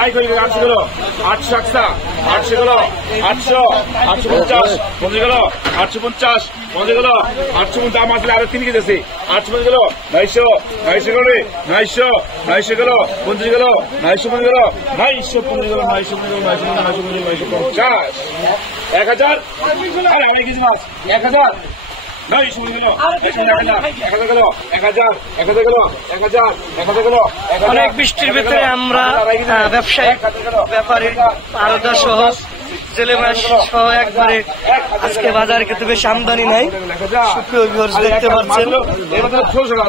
আয় করে 800 গেল 800 একশা 800 গেল 800 850 50 গেল 850 50 গেল 800 দাম আসলে আরো 3 কেজি আছে 850 গেল 900 900 গেল 900 900 গেল 50 গেল 950 গেল 950 গেল 950 1000 আরে আড়াই কেজি মাছ 1000 900 গেল 1000 গেল 1000 1000 গেল 1000 1000 গেল অনেক বৃষ্টির ভিতরে আমরা ব্যবসায়িক ব্যাপারী আরদা সহ জেলে মাছ সহ একবারে আজকে বাজারে কিন্তু বেশ আমদানি নাই। সুপ্রিয় ভিউয়ার্স দেখতে পাচ্ছেন 1000 গেল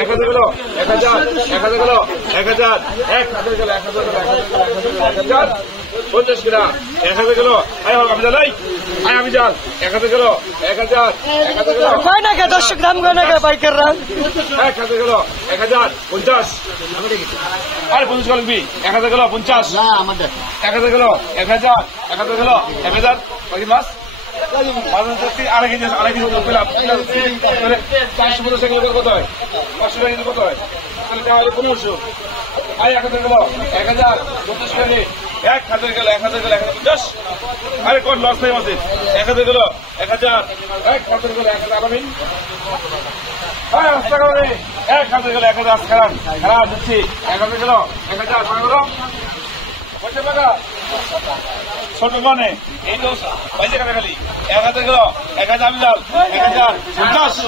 1000 গেল 1000 গেল 1000 50 কিনা 1000 গেল আমি যাই আমি যান 1000 গেল 1000 গেল কয় না কে দর্শক দাম কয় না কে পাইকাররা 1000 গেল 1000 50 আরে 50 গেল 1000 গেল 50 না আমাদের 1000 গেল 1000 1000 গেল 1000 বাকি মাছ আড়াই কেজি পেলাম 450 টাকা কত হয় 500 টাকা কত হয় তাহলে দেওয়া হয় 1500 আয় 1000 গেল 1000 50 টাকা 1000 গেল 1000 গেল 150 আরে কোন লস নেই আছে 1000 গেল 1000 1000 গেল 1000 আরামিন আয় 8 টাকা করে 1000 গেল 1000 খারাপ খারাপ দিচ্ছি 1000 গেল 1000 টাকা গেল কত টাকা ছোট মানে এই তো পয়সা খালি 1000 গেল 1000 আমি যাও 1000 50